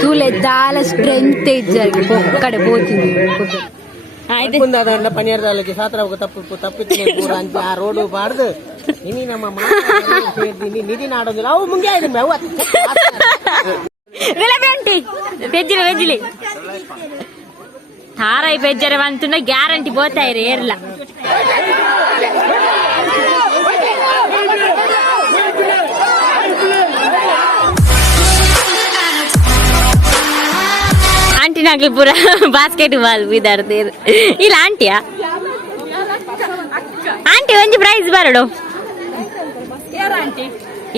Thule dala strength izzari pokkade pothindi ಮುಂದಾದ ಪನಿಯರ್ದಾಲಕ್ಕೆ ಸಾತ್ರ ತಪ್ಪಿತ್ತು ಪೂರ ಅಂತ ಆ ರೋಡು ಬಾರ್ದು ಇನಿ ನಮ್ಮ ಮಾತಾಡ್ತೀನಿ ನಿಧಿ ನಾಡೋದಿಲ್ಲ ಅವು ಮುಂಗೆ ಆಯ್ತು ಮೇವು వెలబెంటి పెజ్జిలి తారాయి పెజ్జర వంతున్న గ్యారంటీ పోతాయి రేర్లా ఆంటీ నాకు పూర బాస్కెట్ బాల్ ಬಿದಾರ್ದು ಇಲ್ಲ ಆಂಟಿಯಾ ಆಂಟಿ ಒಂಜಿ ಪ್ರೈಸ್ ಬರಡು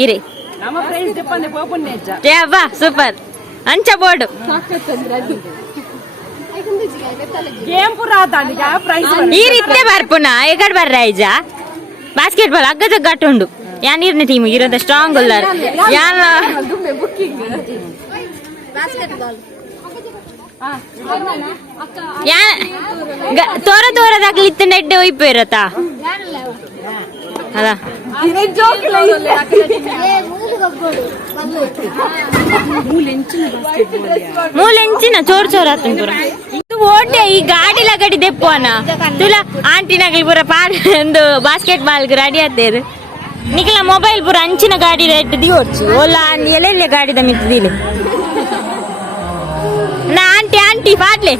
ಇರಿ ಬಾ ಸೂಪರ್ ಅಂಚ ಬೋರ್ಡು ಈ ರೀತಿ ಬರ್ಪುನ ಎಗಡ್ ಬರ್ರ ಐಜ ಬಾಸ್ಕೆಟ್ ಬಾಲ್ ಅಗ್ಗ ಜಗ್ಗಟ್ಟುಂಡು ಯಾನ್ ನೀರ್ನ ಟೀಮ್ ಇರೋದ ಸ್ಟ್ರಾಂಗ್ ಉಳ್ಳಾರ ಯಾನ್ ತೋರ ತೋರದಾಗ್ಲಿತ್ತು ನೆಡ್ಡೆ ಒಯ್ಪು ಇರತ್ತಾ ಅಲ್ಲ ಮೂಲೆಂಚಿನ ಚೋರ್ ಚೋರ್ ಆತ ಪೂರ ಓಟೆ ಈ ಗಾಡಿ ಲಗಡಿ ದೆಪ್ಪೋನ ತುಲ ಆಂಟಿ ನಗಲಿ ಪೂರ ಒಂದು ಬಾಸ್ಕೆಟ್ ಬಾಲ್ ರೆಡಿ ಆತೇರು ನಿಖಲ ಮೊಬೈಲ್ ಪೂರ ಅಂಚಿನ ಗಾಡಿ ರೇಟ್ ದಿಯೋಡ್ಚಿ ಓಲಾ ಎಲ್ಲೆಲ್ಲ ಗಾಡಿದ ಮಿತ್ತಿದಿಲ್ಲ ನಾ ಆಂಟಿ ಆಂಟಿ ಪಾಡ್ಲೆ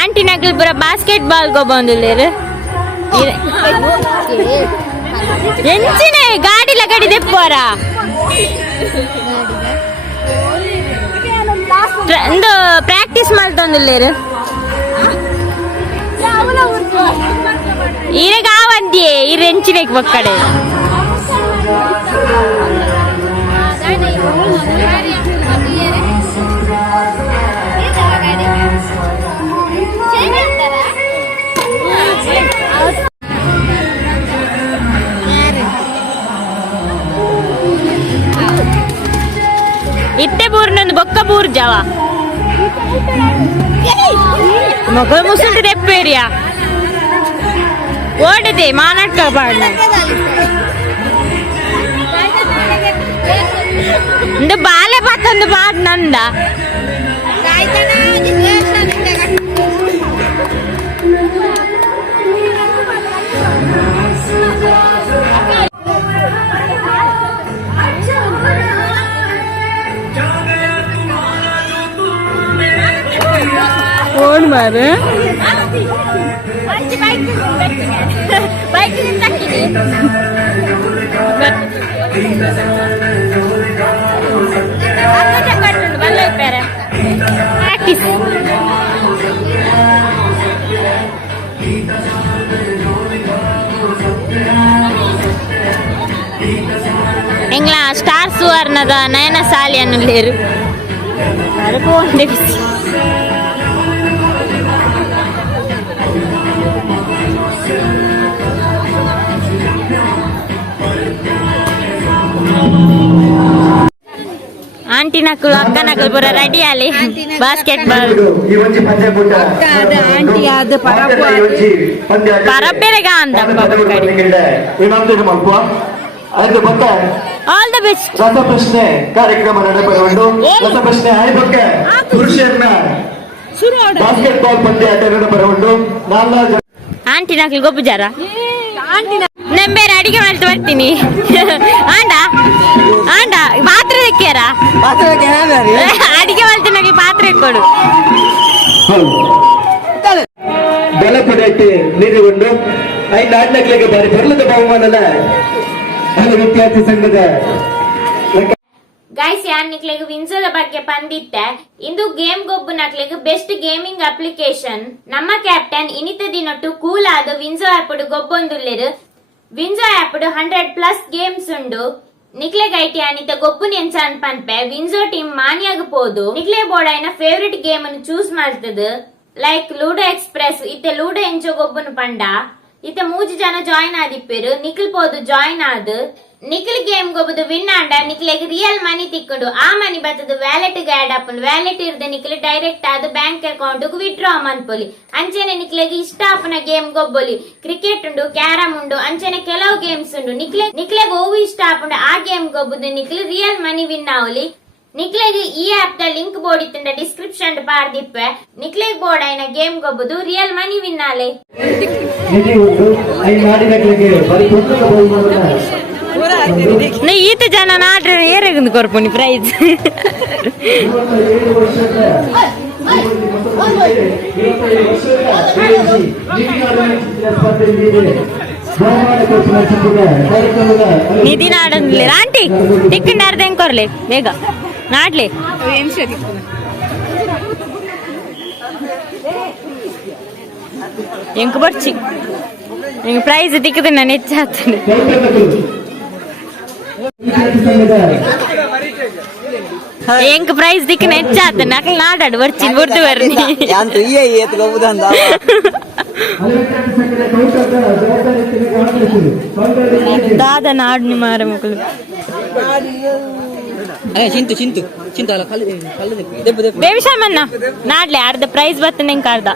ಆಂಟಿ ನಗಲ್ ಪೂರ ಬಾಸ್ಕೆಟ್ ಬಾಲ್ ಗೋ ಬಂದಿಲ್ಲೇರು ಎಂಚಿನ ಗಾಡಿ ಲಗಡಿ ದೆಪ್ಪೋರ ಒಂದು ಪ್ರಾಕ್ಟೀಸ್ ಮಾಡ್ತಂದಿಲ್ಲೇರು ಈಗ ಆವಂದಿಯೇ ಈ ರೆಂಚಿನ ಒಕ್ಕಡೆ ಇತ್ತೆ ಬೂರ್ನೊಂದು ಬೊಕ್ಕ ಬೂರ್ ಜಾವ ಮಗ ಮುಸುಂಡು ದೆಪ್ಪೇರಿಯಾ ಓಡದೆ ಮಾನಾಟ್ಕ ಬಾಡ ಒಂದು ಬಾಲೆ ಪಾತೊಂದು ಬಾಡ್ ನಂದ ಫೋನ್ ಮಾರು ಎಂಗ್ಲ ಸ್ಟಾರ್ ಸುವರ್ಣದ ನಯನ ಸಾಲಿಯನ್ನು ಲೇರು ಆಂಟಿ ನಕಲು ಅಕ್ಕ ನಕಲು ಪೂರ ರೆಡಿ ಅಲ್ಲಿ ಬಾಸ್ಕೆಟ್ ಬಾಲ್ ಆಂಟಿ ಅದು ಪರಬ್ಬೆರೆಗ ಅಂತ ಆಲ್ ದ ಬೆಸ್ಟ್ ರಸಪ್ರಶ್ನೆ ಕಾರ್ಯಕ್ರಮ ನಡೆಯಬಹುದು. ರಸಪ್ರಶ್ನೆ ಆಯ್ಕೆ ಪುರುಷರನ್ನ ಬಾಸ್ಕೆಟ್ ಬಾಲ್ ಪಂದ್ಯ ನಡೆಯಬಹುದು. ಆಂಟಿ ನಕಲು ಗೊಬ್ಬುಜಾರ ನಂಬೇರೆ ಅಡಿಗೆ ಮಾಡ್ತಾ ಬರ್ತೀನಿ ಆಂಡ ಆಂಡ ಪಾತ್ರ ತೆಕ್ಕ್ಯಾರ ಅಡಿಗೆ ಮಾಡ್ತೀನಿ ನನಗೆ ಪಾತ್ರೆ ಕೊಡು ಬೆಲೆ ಪಡೆಯಕ್ಕೆ ನೀಡಿಕೊಂಡು ಐದು ಆಟಗಳಿಗೆ ಬಾರಿ ಬರಲದ ಬಹುಮಾನದ ವಿದ್ಯಾರ್ಥಿ ಸಂಘದ ಗೈಸ್ ಯಾನ್ ನಿಕ್ಲೆಗ್ ವಿನ್ಸೋದ ಬಗ್ಗೆ ಪಂದಿತ್ತೆ ಇಂದು ಗೇಮ್ ಗೊಬ್ಬು ನಕ್ಲೆಗ್ ಬೆಸ್ಟ್ ಗೇಮಿಂಗ್ ಅಪ್ಲಿಕೇಶನ್ ನಮ್ಮ ಕ್ಯಾಪ್ಟನ್ ಇನಿತ ದಿನೊಟ್ಟು ಕೂಲ್ ಆದ ವಿನ್ಸೋ ಆಪ್ ಗೊಬ್ಬೊಂದುಲ್ಲೆರು ವಿನ್ಸೋ ಆಪ್ 100+ ಗೇಮ್ಸ್ ಉಂಡು ನಿಕ್ಲೆಗ್ ಐಟಿ ಅನಿತ ಗೊಬ್ಬು ನೆನ್ಸಾನ್ ಪನ್ಪೆ ವಿನ್ಸೋ ಟೀಮ್ ಮಾನಿಯಾಗ ಪೋದು ನಿಕ್ಲೆ ಬೋರ್ಡ್ ಐನ ಫೇವ್ರೆಟ್ ಗೇಮ್ ಅನ್ನು ಚೂಸ್ ಮಾಡ್ತದ ಲೈಕ್ ಲೂಡೋ ಎಕ್ಸ್ಪ್ರೆಸ್ ಇತ್ತೆ ಲೂಡೋ ಎಂಚೋ ಗೊಬ್ಬನು ಪಂಡ ಇತ್ತೆ 3 ಜನ ಜಾಯಿನ್ ಆದಿಪ್ಪೇರು ನಿಖಿಲ್ ಪೋದು ಜಾಯಿನ್ ಆದ್ ನಿಖಿಲ್ ಗೇಮ್ ಗೊಬ್ಬದು ವಿನ್ ಆಂಡ ನಿಖಿಲೆಗ್ ರಿಯಲ್ ಮನಿ ತಿಕ್ಕೊಂಡು ಆ ಮನಿ ಬತ್ತದ ವ್ಯಾಲೆಟ್ ಗೆ ಆಡ್ ಆಪನ್ ವ್ಯಾಲೆಟ್ ಇರ್ದ ನಿಖಿಲ್ ಡೈರೆಕ್ಟ್ ಆದ ಬ್ಯಾಂಕ್ ಅಕೌಂಟ್ ವಿತ್ಡ್ರಾ ಮನ್ಪೊಲಿ ಅಂಚೆನೆ ನಿಖಿಲೆಗ್ ಇಷ್ಟ ಆಪನ ಗೇಮ್ ಗೊಬ್ಬೊಲಿ ಕ್ರಿಕೆಟ್ ಉಂಡು ಕ್ಯಾರಮ್ ಉಂಡು ಅಂಚೆನೆ ಕೆಲವು ಗೇಮ್ಸ್ ಉಂಡು ನಿಕ್ಲೆಗ್ ಓವು ಇಷ್ಟ ಆಪುಂಡು ಆ ಗೇಮ್ ಗೊಬ್ಬುದು ನಿಕ್ಲೆ ರಿಯಲ್ ಮನಿ ವಿನ್ ಆವಲಿ. ನಿಕ್ಲೆಗ್ ಈ ಆಪ್ ದ ಲಿಂಕ್ ಬೋರ್ಡ್ ಇತ್ತಂಡ ಡಿಸ್ಕ್ರಿಪ್ಷನ್ ಪಾರ್ದಿಪ್ಪೆ. ನಿಕ್ಲೆಗ್ ಬೋರ್ಡ್ ಆಯ್ನ ಗೇಮ್ ಗೊಬ್ಬುದು ರಿಯಲ್ ಮನಿ ವಿನ್ ಆಲೆ. ಈತ ಜನ ನಾಡ್ರೆ ಏರೆಗೊಂದು ಕೊರ್ಪುನಿ ಪ್ರೈಸ್. ನಿಧಿ ನಾಡಂದ್ಲೆ ಆಂಟಿ ಟಿಕ್ಕಂಡ್ ಅರ್ಧ ಹೆಂಗ್ ಕೊರ್ಲೆ ಬೇಗ ನಾಡ್ಲೆ ಎಂಕ್ ಬರ್ಚಿ ನಿಂಗೆ ಪ್ರೈಸ್ ತಿಕ್ಕದ ನಾನು ಹೆಚ್ಚಾಗ್ತೇನೆ. ಎಂಕ್ ಪ್ರೈಸ್ ದಿಕ್ಕನ ಹೆಚ್ಚಾತ ನಕಲ್ ನಾಡಾಡು ಬರ್ಚಿನ್ ಬುರ್ದು ಬರ್ನಿ ದಾದ ನಾಡು ನಿಮಾರ ಮಕ್ಕಳು ಬೇವಿಷಾಮನ್ನ ನಾಡ್ಲೆ ಅರ್ಧ ಪ್ರೈಸ್ ಬರ್ತನೆ ಎಂಕ್ ಅರ್ಧ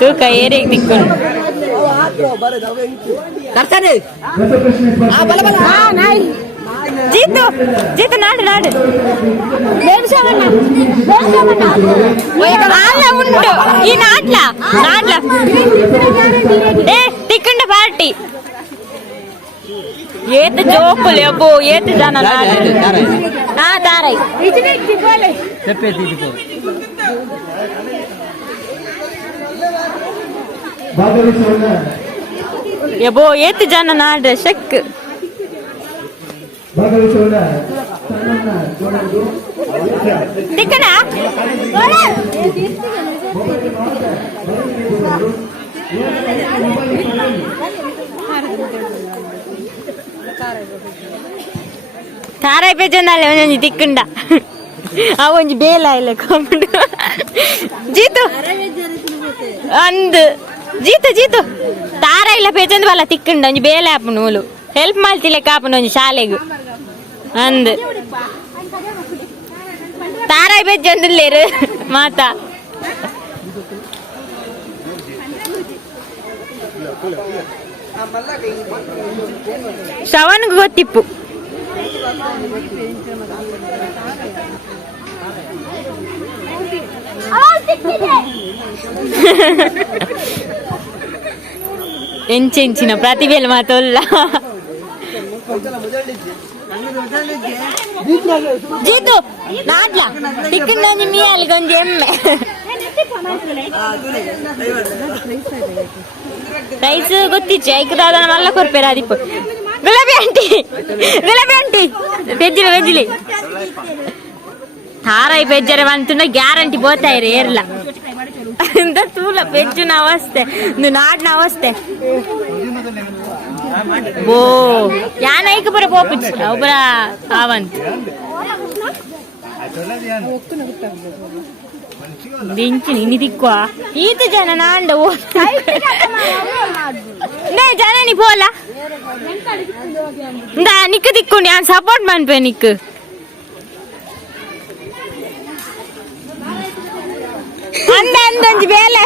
ತೂಕ ಏರಿಗೆ ದಿಕ್ಕೊಂಡು ಜೀತು ಜೀತು ನಾಡು ನಾಡು ಉಂಟು ಈ ನಾಡ್ಲ ನಾಡ್ಲ ಏ ತಿಕ್ಕಂಡ ಪಾರ್ಟಿ ಏತ್ ಜೋಕುಲಿ ಅಬ್ಬೋ ಏತ್ ಜನ ಹಾ ತಾರೈ ಎಬೋ ಏತ್ ಜನ ನಾಡ್ರೆ ಶಕ್ ತಿಕ್ಕಣ ತಾರಾಯ್ ಪೇಜಂದಾಲೆ ಒಂದೊಂದು ತಿಕ್ಕಂಡ ಆ ಒಂಜಿ ಬೇಲ ಇಲ್ಲ ಕೊಂಬಿಡು ಜೀತು ಅಂದ್ ಜೀತು ಜೀತು ತಾರ ಇಲ್ಲ ಪೇಜಂದ್ ಬಲ್ಲ ತಿಕ್ಕಂಡ ಒಂಜಿ ಬೇಲೆ ಆಪು ನೂಲು ಹೆಲ್ಪ್ ಮಾಡ್ತಿಲ್ಲ ಕಾಪುನ ಒಂಜಿ ಶಾಲೆಗು ಅಂದ್ ತಾರಾಯ್ ಪೇಜಂದಿಲ್ಲೇರು ಮಾತಾ ಶ್ರವಣ್ಗೂ ಗೊತ್ತಿಪ್ಪು ಎಂಚೆಂಚಿನ ಪ್ರತಿಭೆಲ್ ಮಾತೊಲ್ಲ ಜೀತು ನಾಡ್ಲ ತಿಕ್ಕಂಡ ಮೀ ಅಲ್ಲಿಗೊಂದು ಎಮ್ಮೆ ಪ್ರೈಸ್ ಗೊತ್ತಿಚ್ಚು ಐಕದಾದ ಮಲ್ಲ ಕೊರ್ಪೇರ ಅದೀಪ ಗುಲಾಬಿ ಆಂಟಿ ಪೆಜ್ಜಿಲೆ ಪೆಜ್ಜಿಲೆ ತಾರಾಯಿ ಪೆಜ್ಜರೆ ಬಂತುಂಡ ಗ್ಯಾರಂಟಿ ಬೋತಾಯಿರಿ ಏರ್ಲ ಎಂತ ತೂಲ ಪೆಜ್ಜಿನ ಅವಸ್ಥೆ ನಾಡ್ನ ಅವಸ್ಥೆ ಓ ಯಾನ ಐಕ ಬರ ಪೋಪಿಚ್ಚು ಒಬ್ಬರ ಅವಂತ ದಿಂಚಿನ ಇನಿ ದಿಕ್ಕುವ ಈತ ಜನ ನಾಂಡ ಓ ಜನ ನೀ ಪೋಲ ನಿಕ್ಕ ದಿಕ್ಕೊಂಡು ಯಾನ್ ಸಪೋರ್ಟ್ ಮಾಡ್ಪೆ ನಿಕ್ ಅಂದ ಅಂದೊಂಜಿ ಬೇಲೆ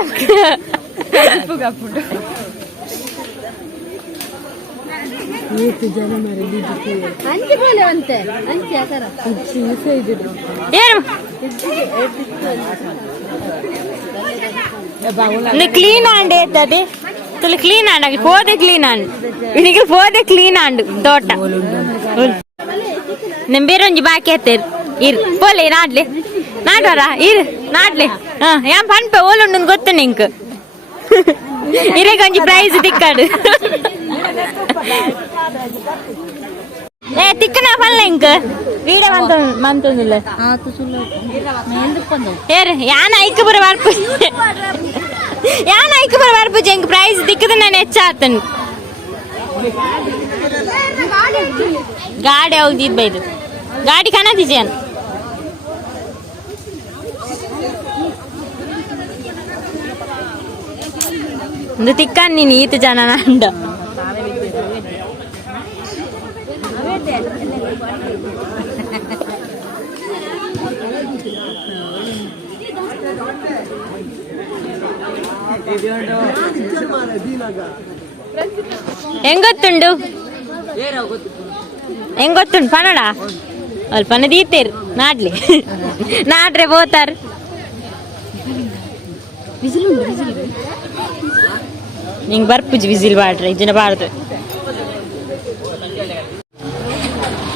ಕ್ಲೀನ್ ಆಂಡ್ ಏತದೆ ತುಳು ಕ್ಲೀನ್ ಆಂಡ್ ಪೋದೆ ಕ್ಲೀನ್ ಆಂಡ್ ಇನಿಗೆ ಪೋದೆ ಕ್ಲೀನ್ ಆಂಡ್ ತೋಟ ನಮ್ ಬೇರೊಂಜಿ ಬಾಕಿ ಆತೇರ್ ಇರ್ ಪೋಲೆ ನಾಡ್ಲೆ ನಾಡ್ವರ ಇರ್ ನಾಡ್ಲೆ ಯಾನ್ ಪನ್ಪೆ ಓಲುಂಡು ಗೊತ್ತು ನಿಂಕ್ ಇರೇಗೊಂಜಿ ಪ್ರೈಸ್ ತಿಕ್ಕಾಡು ಏ ತಿಕ್ಕನ ಪಲ್ಲ ಇಂಕ ವೀಡ ಮಂತೊಂದಿಲ್ಲ ಏರ್ ಯಾನ ಐಕ ಬರ ಬರ್ಪು ಯಾನ ಐಕ ಬರ ಬರ್ಪು ಇಂಕ ಪ್ರೈಸ್ ತಿಕ್ಕದ ನಾನು ಹೆಚ್ಚಾತನು ಗಾಡಿ ಯಾವ್ದು ಇದು ಬೈದು ಗಾಡಿ ಕಾಣತಿಜೇನು ಒಂದು ತಿಕ್ಕನ್ ನೀನು ಈತ ಜನ ನಂಡ ಹೆಂಗೊತ್ತುಂಡು ಹೆಂಗೊತ್ತುಂಡು ಪನ್ನಡ వాళ్ళు పని తీస్తారు నాట్లే నాట్రే పోతారు ನಿಂಗೆ ಬರ್ಪುಜಿ ವಿಸಿಲ್ ಬಾಡ್ರೆ ಇದನ್ನ ಬಾಡ್ದು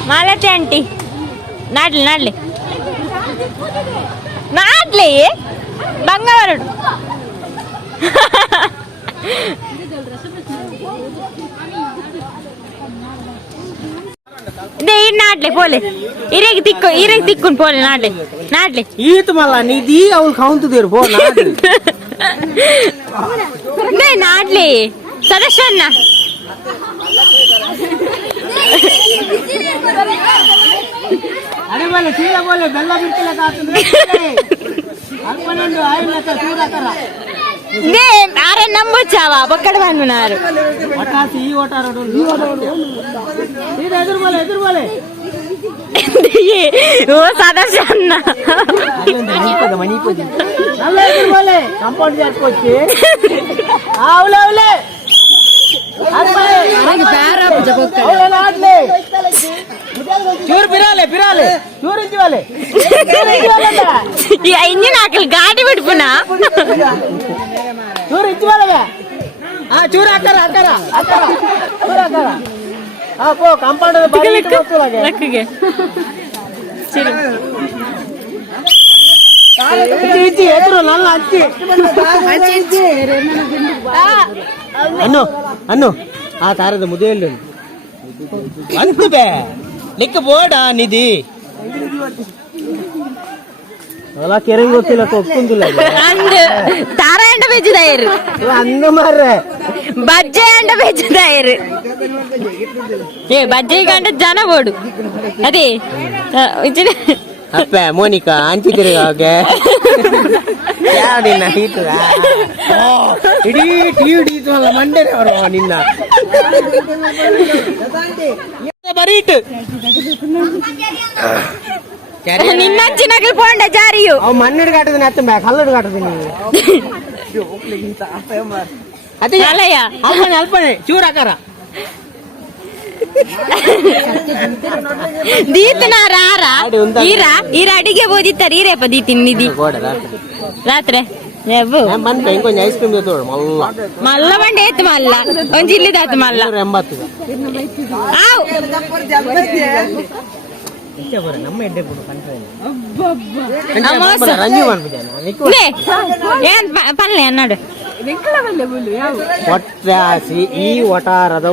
ಮಾಲತಿ ಆಂಟಿ ನಾಡ್ಲಿ ನಾಡ್ಲಿ ನಾಡ್ಲಿ ಬಂಗಾರಡು నాట్లే పోలే ఇరేకి తిక్కుని పోలే నాట్లే నాట్లే ఈత మళ్ళా నిధి అవును కౌంతుదేరు పో నాట్లే సదస్వన్న అరే వాళ్ళు చీర పోలే బెల్ల బిడ్డలే కాస్తుంది అరే నమ్మొచ్చావా ఒక్కడ పనున్నారు ఎదురుపోలే ఓ సదస్వన్న ఎదురుపోలే కంపౌండ్ చేసుకోవచ్చు అవులే చూరు పిరాలే చూరించి వాళ్ళే ఇన్ని నాకు గాడి పెట్టుకున్నా చూరు ఇచ్చి వాళ్ళగా చూరు అక్కరా చూరు అక్కరా పో కంపౌండ్ ఇచ్చి ఎదురు నల్ల అచ్చి అన్ను ఆ తారద ముదేళ్ళు అంతు బే ಲೆಕ್ಕ ಬೋಡ ನಿಧಿ ಅಲ್ಲ ಕೆರೆಗೆ ಗೊತ್ತಿಲ್ಲ ಒಪ್ಕೊಂದಿಲ್ಲ ಅಂದ್ ತಾರ ಎಂಡ ಬೆಜ್ಜಿದಾಯರು ಅಂಗ ಮಾರ್ರೆ ಬಜ್ಜೆ ಎಂಡ ಬೆಜ್ಜಿದಾಯರು ಬಜ್ಜೆ ಗಂಡ ಜನ ಬೋಡು ಅದೇ ಅಪ್ಪ ಮೋನಿಕಾ ಅಂಚಿದ್ರೆ ಹಾಗೆ ಯಾವಡಿನ ಹೀಟು ಇಡೀ ಟಿವಿ ಮಂಡನೆ ಅವರು ನಿನ್ನ ಬರೀಟ್ ನಿನ್ನಂಚಿನಗಳು ಪೋಂಡ ಜಾರಿಯು ಅವ್ ಮಣ್ಣೆಡ್ ಕಾಟದಿನಿ ಅತ್ತ ಬ್ಯಾಕ್ ಹಲ್ಲಡ್ ಕಾಟದಿನಿ ಅದೇ ಅಲ್ಪನೆ ಚೂರ್ ಹಾಕಾರ ದೀತನ ಈರ ಅಡಿಗೆ ಬೋದಿತ್ತಾರೆ ಈರೇಪ ದೀತಿನಿ ನಿಧಿ ರಾತ್ರಿ ಬಂದ ಕೊಂಚ ಐಸ್ ಕ್ರೀಮ್ ಮಲ್ಲ ಬಂಡೆ ಏತ್ ಮಲ್ಲ ಒಂದ್ ಜಿಲ್ಲಿದಾತ್ ಮಲ್ಲ 80 ನಮ್ಮ ಎಡ್ಡೆ ಕೊಡು ಏನ್ ಪಲ್ಲೆ ಅನ್ನಾಡು ಒಟ್ಟಾಸಿ ಈ ಒಟಾರದ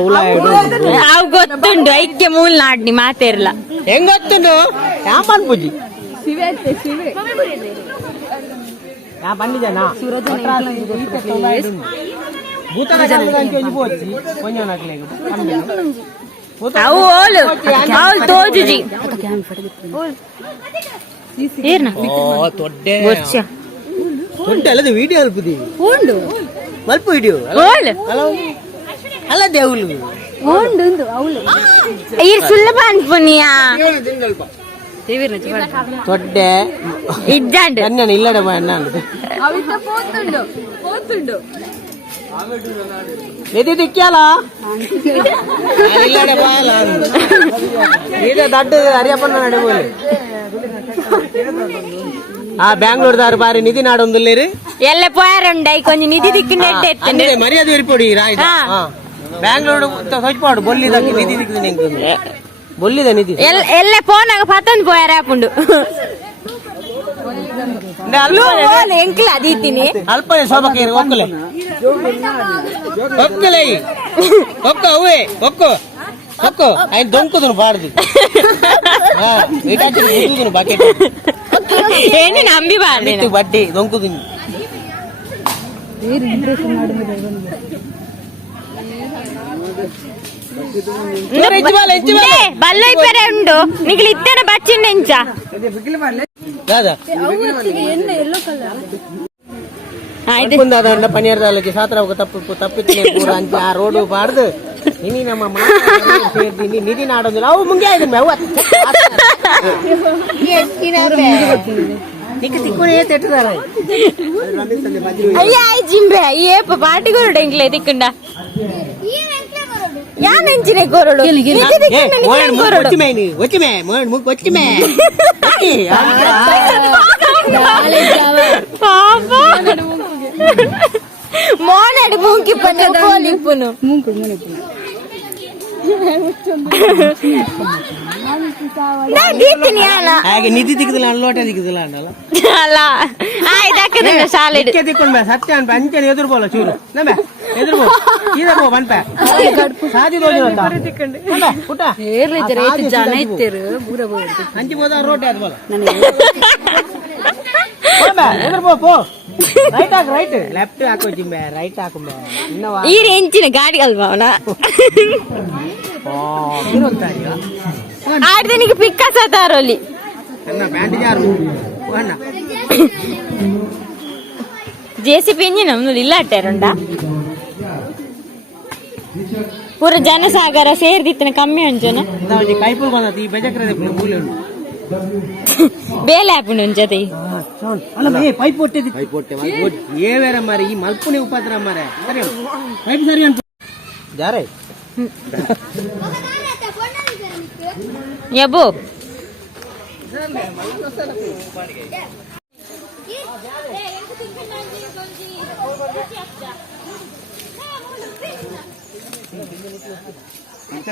ಅವು ಗೊತ್ತುಂಡು ಐಕ್ಯ ಮೂಲ ನಾಡ್ನಿ ಮಾತೇರ್ಲ ಹೆಂಗ್ ಗೊತ್ತುಂಡು ಯಾಪನ್ ಪೂಜಿ ಯಾ ಬಂದಿದ್ದೇನಾ ಅವು ಓಲು ಅವಳು ತೋಜುಜಿ ಏರ್ನ ತೊಡ್ಡೆ ಅಲ್ಲದೆ ವಿಡಿಯೋ ಅಲ್ಪದಿ ಉಂಡು ಮಲ್ಪ ವಿಡಿಯೋ ಅಲ್ಲ ದೇವುಲು ಉಂಡು ಅವಳು ಈ ಸುಲಭ ಅನ್ಪುನಿಯಾ ತೊಡ್ಡೆ ಇಡ್ಜಾಂಡ್ ಅನ್ನ ಇಲ್ಲಡ ಅನ್ನ ನಿಧಿ ದಿಕ್ಕ್ಯಾಲ ಇಲ್ಲಡೆ ಬಾಲ ಈಗ ದಡ್ಡ ಹರಿಯಪ್ಪನ ನಡೆ ಬೋಲಿ ಆ ಬ್ಯಾಂಗ್ಳೂರ್ ದಾರು ಬಾರಿ ನಿಧಿ ನಾಡೊಂದುಲ್ಲೇರಿ ಎಲ್ಲ ಪೋಯಾರುಂಡೈ ಕೊಂಚ ನಿಧಿ ದಿಕ್ಕು ನೆಟ್ಟೆ ಎತ್ತಂಡೆ ಮರ್ಯಾದೆ ಇರಿಪೋಡಿ ರಾಯ್ ಬ್ಯಾಂಗ್ಳೂರ್ ಹೊಚ್ಪಾಡು ಬೊಲ್ಲಿದಕ್ಕೆ ನಿಧಿ ದಿಕ್ಕು ಬೊಲ್ಲಿದ ನಿಧಿ ಎಲ್ಲ ಫೋನಾಗ ಪತ್ತೊಂದು ಪೋಯಾರ ಹಾಕೊಂಡು ಎಂಕ್ಲ ಅದೀತೀನಿ ಅಲ್ಪನೆ ಶೋಭಕೇರಿ ಒಕ್ಕಲೆ ಒಕ್ಕ ಅವೇ ಒಕ್ಕೋ ఆయన దొంకుదును పాడది బకెట్ ఏంటి నమ్మి పాడది బట్టి దొంకుతుంది బల్ల అయిపోయారే ఉండు నీకు ఇత్తేనే బచ్చిండి ఎంచా ಅದ ಪನಿಯರ್ದಾಲಕ್ಕೆ ಸಾತ್ರ ತಪ್ಪಿತ್ತು ಪೂರ ಅಂತ ಆ ರೋಡು ಬಾಡ್ದು ಇನಿ ನಮ್ಮ ಸೇರ್ತೀನಿ ನಿಧಿ ನಾಡೋದಿಲ್ಲ ಅವು ಮುಂಗೆ ಆಯ್ತು నీకు తిక్కునే తిట్టుదారా అయ్యా జింబే ఏ పాటి కొరడు ఇంట్లో తిక్కుండా యా నెంచినే కొరడు వచ్చిమే మోనడు మూంకి పోలిప్పును ನಿಧಿ ದಿಕ್ಕದಿಲ್ಲ ಲೋಟ ದಿಕ್ಕದಿಲ್ಲ ಅಲ್ಲ ಇದಕ್ಕದ ಸಾಲಿಡ್ ದಿಕ್ಕೊಂಡ್ ಸತ್ಯ ಅನ್ಪ ಅಂಚನೆ ಎದುರ್ಬೋಲ ಚೂರು ನಮ್ಮೆ ಎದುರ್ಬೋ ಇದೋ ಬನ್ಪ ಸಾದಿ ಪುಟ್ಟ ಜನ ಇತ್ತೇರು ಅಂಚಿ ಹೋದ ರೋಟಿ ಅದ್ ಬೋಲ ಎದುರ್ಬೋ ಪೋ ರೈಟ್ ಹಾಕು ರೈಟ್ ಲೆಫ್ಟ್ ಹಾಕೋ ಜಿಂಬೆ ರೈಟ್ ಹಾಕೊಂಬೆ ಈ ರೇಂಚಿನ ಗಾಡಿ ಅಲ್ವಾ ಅವನ ಆಡ್ದೆ ನಿಗೆ ಪಿಕ್ಕಸ್ ಆತಾರೋಲಿ ಜೆಸಿಪಿ ಇಂಜಿನ್ ನಮ್ದು ಇಲ್ಲ ಅಟ್ಟಾರುಂಡ ಪೂರ ಜನಸಾಗರ ಸೇರ್ದಿತ್ತನ ಕಮ್ಮಿ ಅಂಚನ ಕೈಪುಲ್ ಬಂದ ಈ ಬೆಜಕ್ರದೆ ಮೂಲೆ ಉಂಟು ಬೇಲೆ ಹಾಪುಂಡು ಒಂಚತಿ ಪೈಪ್ ಹೊಟ್ಟೆ ಏವೇರ ಮಾರಿ ಈ ಮಲ್ಪುನಿ ಉಪದ್ರ ಮಾರೆ ಸರಿ ಪೈಪ್ ಸರಿ ಅಂತ ಜಾರೆ ಯಬೋ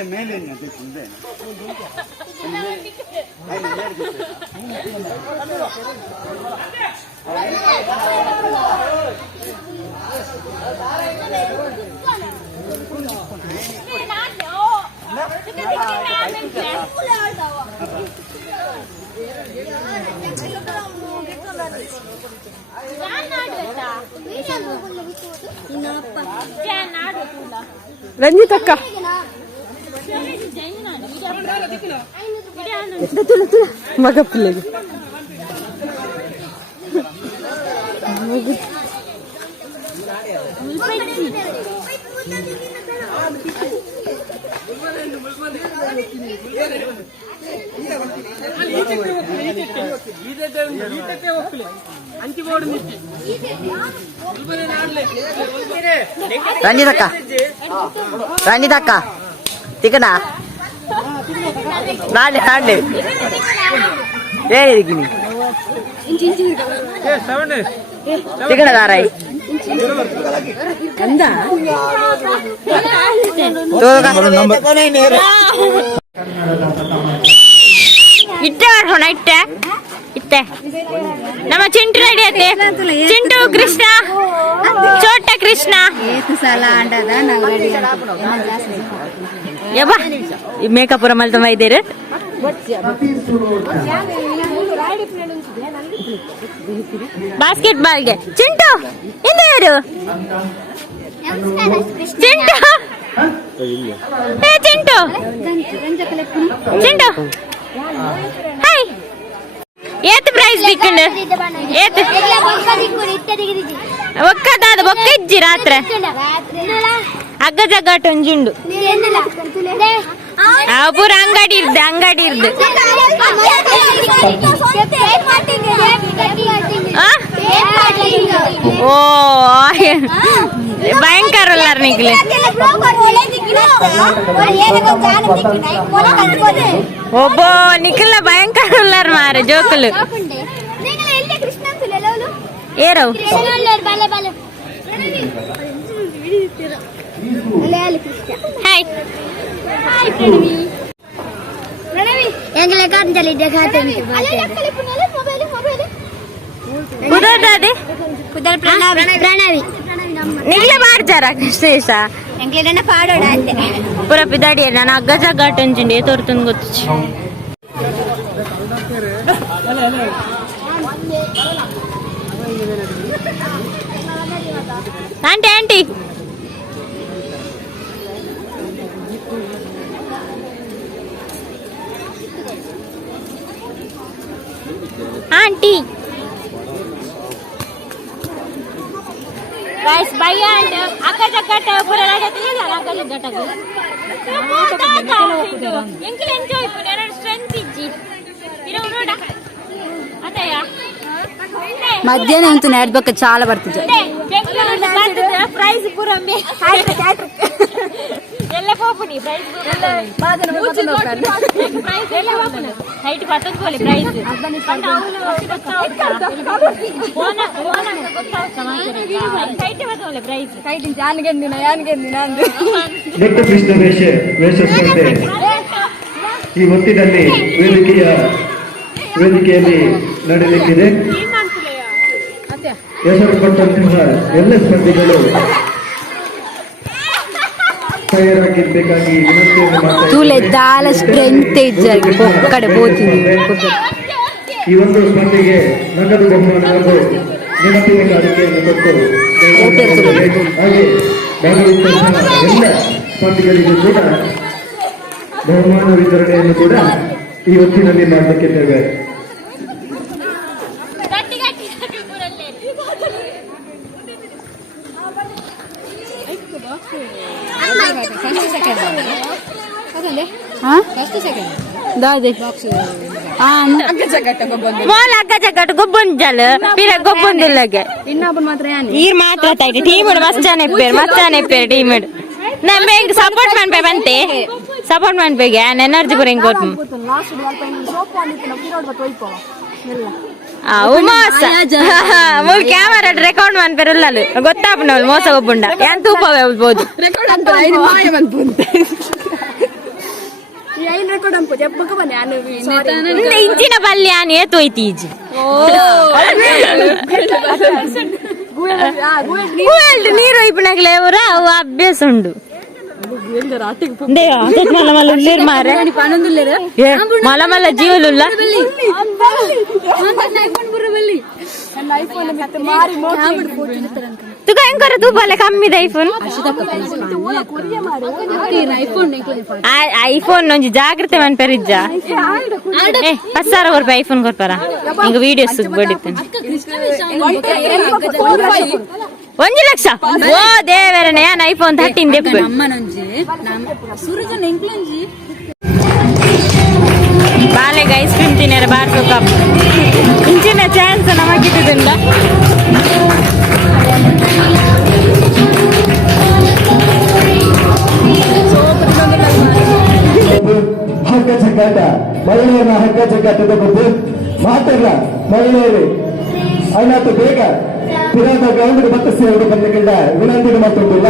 ಮೇಲೆ ರಂಜಿತ್ ಅಕ್ಕ ಮಗ ಪಿಲ್ಲೆಗೆ ರಂಜಿತಕ್ಕ ತಿಕ್ಕಣ ನಾಳೆ ಏನಿದೀನಿ ತಿಕ್ಕಣ ದಾರಾಯಿ ಇಟ್ಟೆ ಮಾಡ್ಸೋಣ ಇಟ್ಟೆ ಇತ್ತೆ ನಮ್ಮ ಚಿಂಟು ರೆಡಿ ಐತೆ ಚಿಂಟು ಕೃಷ್ಣ ಚೋಟ ಕೃಷ್ಣ ಯಬ್ಬಾ ಈ ಮೇಕಪ್ ಪೂರ ಮಲ್ತ ಮೈದೇರು ಬಾಸ್ಕೆಟ್ ಬಾಲ್ಗೆ ಚಿಂಟು ಇಂದ ಯಾರು ಚಿಂಟು ಚಿಂಟು ಚಿಂಟು ಹಾಯ್ ಏತ್ ಪ್ರೈಸ್ ದಿಕ್ಕಂಡು ಏತ್ ಒಕ್ಕದಾದ ಒಕ್ಕ ಇಜ್ಜಿ ರಾತ್ರಿ ಅಗ್ಗ ಜಗ್ಗಾಟ ಒಂಜುಂಡು ಪೂರ ಅಂಗಡಿ ಇರ್ದು ಓ ಭಯಂಕರ ಉಲ್ಲಾರ ನಿಕ್ಲೆ ಒಬ್ಬ ನಿಖಿಲ ಭಯಂಕರ ಉಲ್ಲಾರ ಮಾರೆ ಜೋಕುಲು ಏರವು ಹಾಯ್ ನಿಗ್ಲೆ ಮಾಡ್ಚಾರ ಕೃಷ್ಣೇಶ ಪಾಡೋಡ ಪೂರ ಪಿದಾಡಿ ನಾನು ಅಗ್ಗ ಜಗ್ಗಾಟ ಅಂಚಿಂಡೆ ತೋರ್ತಂದು ಗೊತ್ತು ಆಂಟಿ ಆಂಟಿ ಆಂಟಿ गाइस भैया एंड अक्का जगट पूरा रागते ಇಲ್ಲ ಅಕ್ಕ ಜಗಟಗೆ ಎಂಕ್ಲೆ ಎಂಜಾಯ್ ಪುನರ ಸ್ಟ್ರೆಂತ್ ಇಜ್ಜಿ ಇರೋ ನೋಡ ಅತಯ್ಯ మధ్యాహ్నం ఎంత నేర్పక చాలా పడుతుంది ప్రైజ్ పూరమ్మే ಎಲ್ಲ ಪಾಪುನಿ ಪ್ರೈಸ್ ಹೈಟ್ ಪತ್ತೊಂದು ಪ್ರೈಸ್ ದೊಡ್ಡ ಕೃಷ್ಣ ವೇಷ ಸ್ಪರ್ಧೆ ಈ ಹೊತ್ತಿನಲ್ಲಿ ವೇದಿಕೆಯಲ್ಲಿ ನಡೆಯಲಿಕ್ಕಿದೆ. ಹೆಸರು ಪಟ್ಟಂತಹ ಎಲ್ಲ ಸ್ಪರ್ಧಿಗಳು ತಯಾರಾಗಿರ್ಬೇಕಾಗಿ Thule ದಾಲ ಸ್ಟ್ರೆಂತ್ ಇಜ್ಜಾಗಿ ಒಕ್ಕಡೆ ಬೋತೀನಿ. ಈ ಒಂದು ಸ್ಪರ್ಧೆಗೆ ನಗದು ಬಹುಮಾನ ಹಾಗೂ ನೆನಪಿನ ಕಾಣಿಕೆಯನ್ನು ಕೊಟ್ಟು ಹಾಗೆ ಭಾಗವಹಿಸಿದಂತಹ ಎಲ್ಲ ಸ್ಪರ್ಧಿಗಳಿಗೂ ಕೂಡ ಬಹುಮಾನ ವಿತರಣೆಯನ್ನು ಕೂಡ ಈ ಹೊತ್ತಿನಲ್ಲಿ ಮಾಡಬೇಕಿದ್ದೇವೆ. ಗೊಬ್ಬೊಂಜಲ್ ಪಿರ ಗೊಬ್ಬೊಂದಿಲ್ಲಗೆ ಈರ್ ಮಾತ್ರ ತೈಟಿ ಟೀಮ್ ಮಸ್ತ್ ಜನ ಇಪ್ಪೇರು ಟೀಮ್ ನಮ್ಮೆ ಸಪೋರ್ಟ್ ಮಾಡ್ಬೇ ಬಂತೆ ಸಪೋರ್ಟ್ ಮಾಡ್ಬೇಗೆ ಎನರ್ಜಿ ಬರ ಹಿಂಗ್ ಕೊಟ್ಟು ಮೂಲ್ ಕ್ಯಾಮರಾ ರೆಕಾರ್ಡ್ ಮಾಡ್ಬೇರಲ್ಲ ಗೊತ್ತಾಪನವಳು ಮೋಸ ಒಬ್ಬುಂಡ ಏನ್ ತೂಪ ಹೇಳ್ಬೋದು ಇಂಚಿನ ಪಲ್ಯ ಏತೋಯ್ತಿ ಈಜಿ ನೀರು ಇಪ್ಪನಾಗ್ಲೇ ಅವರ ಅವು ಅಭ್ಯಾಸ ಉಂಡು ಮಲ ಮಲ ಜೀವಲುಲ್ಲ ತುಕ ಹೆಂಗಾರ ತೂಪಲ್ಲ ಕಮ್ಮಿದ ಐಫೋನ್ ಒಂಜಿ ಜಾಗ್ರತೆ ಮನ್ಪರಿಜ್ಜ 10,000 ರೂಪಾಯಿ ಐಫೋನ್ ಕೊಡ್ಪಾರ ಹಿಂಗ ವಿಡಿಯೋಸ್ ಬಡಿತಾನೆ 1 ಲಕ್ಷ ಓ ದೇವರನೆ ನಾನು ಐಫೋನ್ 13 ದೆಪ್ಪು ಬಾಲೆಗೆ ಐಸ್ ಕ್ರೀಮ್ ತಿನ್ನರ ಬಾರ್ಸೋ ಕಪ್ ಇಂಚಿನ ಚಾನ್ಸ್ ನಮಗಿದ್ದುಂಡ ಹಗ್ಗ ಜಗ್ಗಾಟ ಮಹಿಳೆಯರ ಹಗ್ಗ ಜಗ್ಗಾಟದ ಬಗ್ಗೆ ಮಾತಲ್ಲ ಮಹಿಳೆಯರು ಅವನತ್ತು ಬೇಗ ಪಿರಾದ ಗ್ರೌಂಡ್ ಮತ್ತೆ ಸೇವೆ ಬಂದಗಳಿಂದ ವಿನಂತಿ ಮಾತೊಂದಿಲ್ಲ.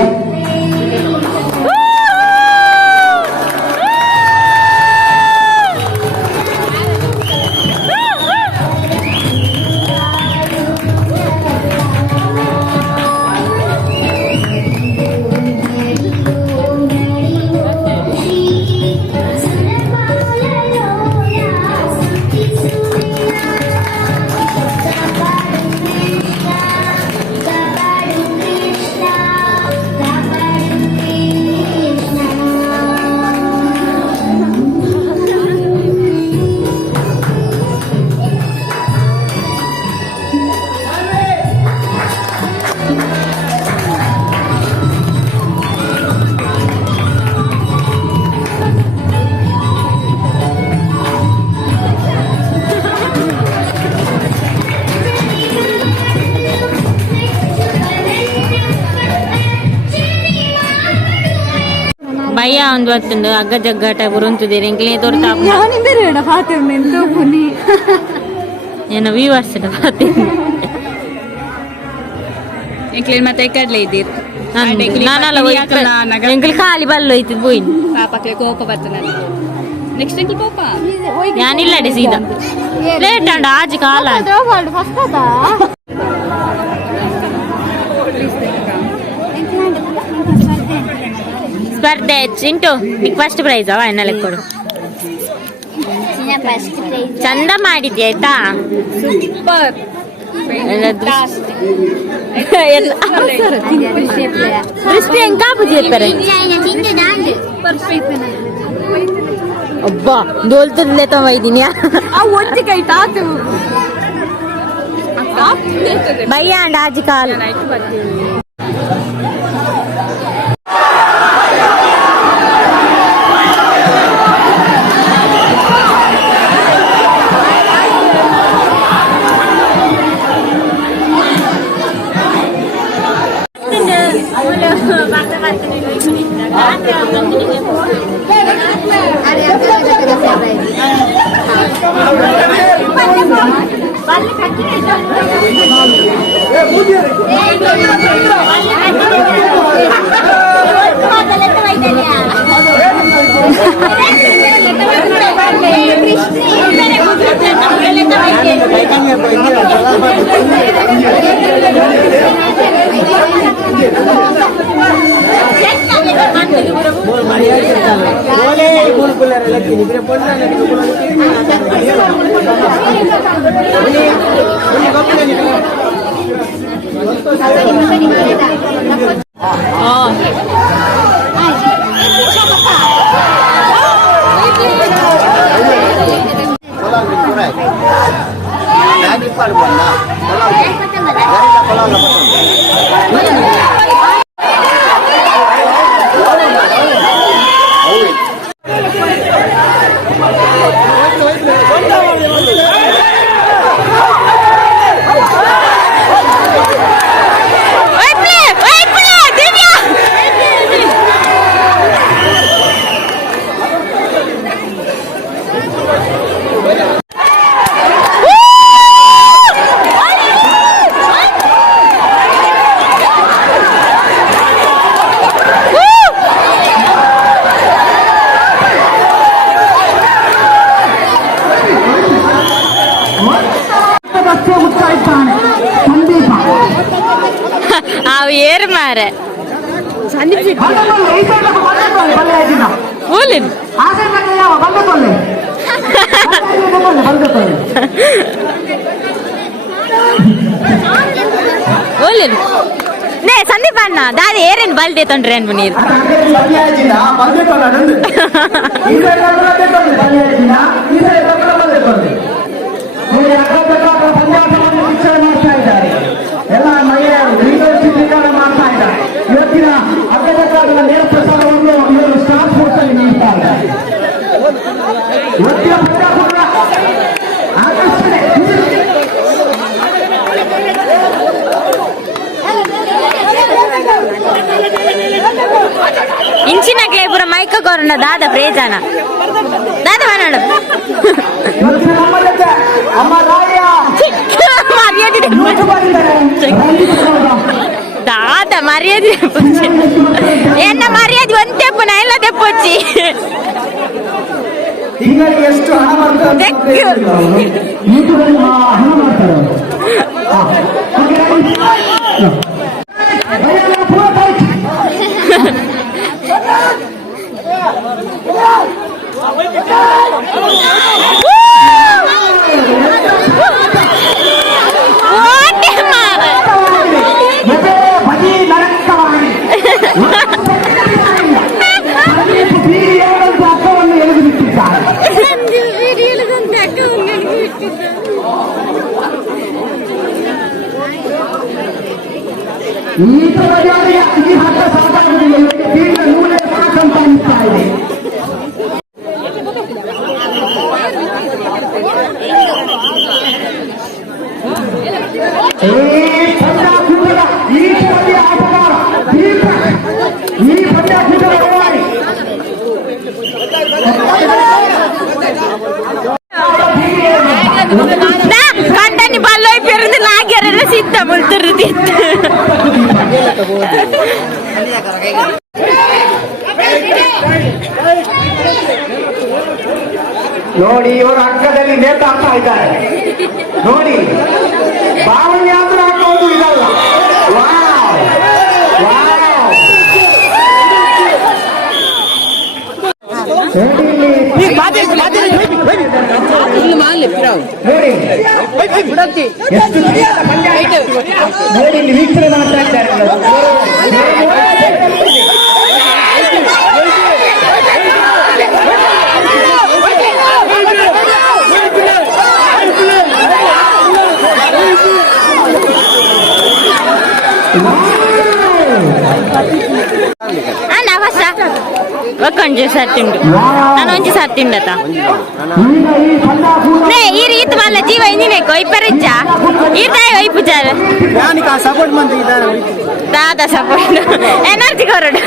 ಭಯ ಒಂದು ಹೊತ್ತುಂಡು ಹಗ್ಗ ಜಗ್ಗಾಟ ಬರುಂತಿದ್ದೀರಿ ಎಂಕ್ಲೇ ತೋರ್ತಾ ಏನೋ ವ್ಯೂವರ್ಸ್ ಮತ್ತೆ ಕಡ್ಲೆ ಇದ್ದೀರಿ ಎಂಕ್ಲಿ ಖಾಲಿ ಬಲ್ಲು ಐತಿ ಬೋಯ್ ಪಾಪಕ್ಕೆ ಕೋಪ ಬರ್ತದೆ ನೆಕ್ಸ್ಟ್ ಎಂಕ್ಲಿ ಕೋಪ ಯಾನಿಲ್ಲ ಡಿ ಸೀದಾ ಲೇಟ್ ಅಂಡ ಆಜಿ ಕಾಲ ಸ್ಪರ್ಧೆ ಚಿಂಟು ನಿಕ್ ಫಸ್ಟ್ ಪ್ರೈಸ್ ಅವ ಎನ್ನಲೆ ಕೊಡು ಚಂದ ಮಾಡಿದ್ಯ ಆಯ್ತಾ ಸೂಪರ್ ಕ್ರಿಸ್ಪಿ ಹೆಂಗ್ ಕಾಪುಜಿ ಇರ್ತಾರೆ ಅಬ್ಬಾ ದೋಲ್ತದ್ಲೆ ತಗೊಂಡಿದ್ದೀನಿ ಒಟ್ಟಿ ಕೈ ತಾತು ಭಯ್ಯ ಅಂಡ್ ಆಜಿ ಕಾಲ್ ಅವು ಏರು ಮಾರೆ ನೇ ಸಂದೀಪ್ ಅಣ್ಣ ದಾದಿ ಏರೇನು ಬಲ್ದೆ ತೊಂಡ್ರೆ ಅನ್ಬು ನೀರು ಎಲ್ಲ ಮಹಿಳೆಯರು ಮಾಡ್ತಾ ಇದ್ದಾರೆ. ಇವತ್ತಿನ ಅಗ್ಗದ ನೇರ ಪ್ರಸಾರವನ್ನು ಇವರು ಸ್ಟಾರ್ ಸ್ಪೋರ್ಟ್ಸ್ ಅಲ್ಲಿ ನೀಡ್ತಾ ಇದ್ದಾರೆ. ಇವತ್ತಿನ ಪಂದ್ಯಾಟಗಳ ಆಕರ್ಷಣೆ ಇಂಚಿನಾಗ್ಲೇ ಪುರ ಮೈಕ ಕೊರೋನ ದಾದ ಪ್ರೇಜಾನ ದಾದ ಮಾನಾಡು ದಾದ ಮರ್ಯಾದೆ ಎನ್ನ ಮರ್ಯಾದೆ ಒಂದ್ ತೆಪ್ಪು ನಾ ಎಲ್ಲ ತೆಪ್ಪೊಚ್ಚಿ ತಿಂಗಳಿಗೆ ಎಷ್ಟು ಹಣ ಮಾಡ್ತಾರೆ ಈ ಹಠ ಸಾಕಾಗುವುದಿಲ್ಲ. ನೂಲೆ ಸಾಕಂತ ಅನಿಸ್ತಾ ಇದೆ. ಈ ಪಂದ್ಯ ಆಟಗಾರ ಈ ಪಂದ್ಯಾಕೂಟದ ಕಂಟನಿ ಬಲ್ಲೋಯ್ ಪೆருந்து ನಾಗ್ಯಾರ ಸಿದ್ಧ ಮುಳ್ತಿರ್ತಿ ನೋಡಿ ಇವರು ಅಗ್ಗದಲ್ಲಿ ನೇತಾಡ್ತಾ ಇದ್ದಾರೆ. ನೋಡಿ ಭಾವನೆ ಆದ್ರೂ ಹಾಕೋದು ಇದಲ್ಲ. ನೋಡಿ ಇಲ್ಲಿ ವೀಕ್ಷಣೆ ಮಾಡ್ತಾ ಇದ್ದಾರೆ. ಅಣ್ಣ ಹೊಸ ಒಕ್ಕೊಂಜಿ ಸತ್ತಿಂಡು ನಾನು ಒಂಜಿ ಸತ್ತಿಂಡತ ಈ ರೀತಿ ಮಲ್ಲ ಜೀವ ಇಂದಿನೇಕೋ ಇಪ್ಪರಿಜ್ಜ ಈರ್ದಾಯ ಒಯ್ಪುಜಾರ ಸಪೋರ್ಟ್ ಮಂತ್ ದಾದ ಸಪೋರ್ಟ್ ಎನರ್ಜಿ ಕೊರಡು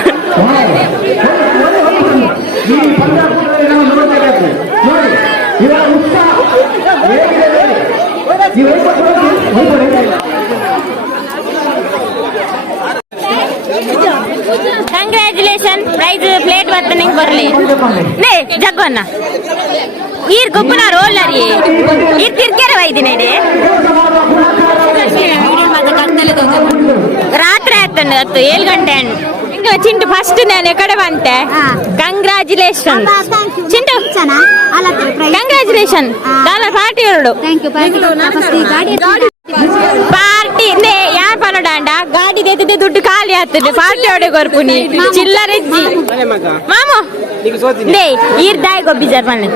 ಕಂಗ್ರಾಚುಲೇಷನ್ ಪ್ರೈಸ್ ಪ್ಲೇಟ್ ಬತ್ತ ನಿಂಗೆ ಬರ್ಲಿ ನೇ ಜಗ್ಗನ್ನ ಈರ್ ಗೊಬ್ಬನ ರೋಲರ್ ಈರ್ ಕಿರ್ಕೆರ ವೈದಿನೇಡೆ ರಾತ್ರಿ ಆಯ್ತಂಡು 7 ಗಂಟೆ ಹಣ್ಣು ಚಿಂಟು ಫಸ್ಟ್ ನಾನು ಕಡೆ ಬಂತೆ ಕಂಗ್ರಾಚುಲೇಷನ್ ಚಿಂಟು ಕಂಗ್ರಾಚುಲೇಷನ್ ಪಾರ್ಟಿ ಹೊರಡು ಪಾರ್ಟಿ ಯಾರು ಪನ್ನೋಡಾಂಡ ಗಾಡಿ ತೆತ್ತಿದ್ದೆ ದುಡ್ಡು ಖಾಲಿ ಆಗ್ತದೆ ಪಾರ್ಟಿ ಹೊಡೆ ಕೊರ್ಪುನಿ ಚಿಲ್ಲರೆಜ್ಜಿ ಮಾಮು ದೇ ಈರ್ ದಾಯ್ ಗೊಬ್ಬಿಜಾರ್ ಮನೆ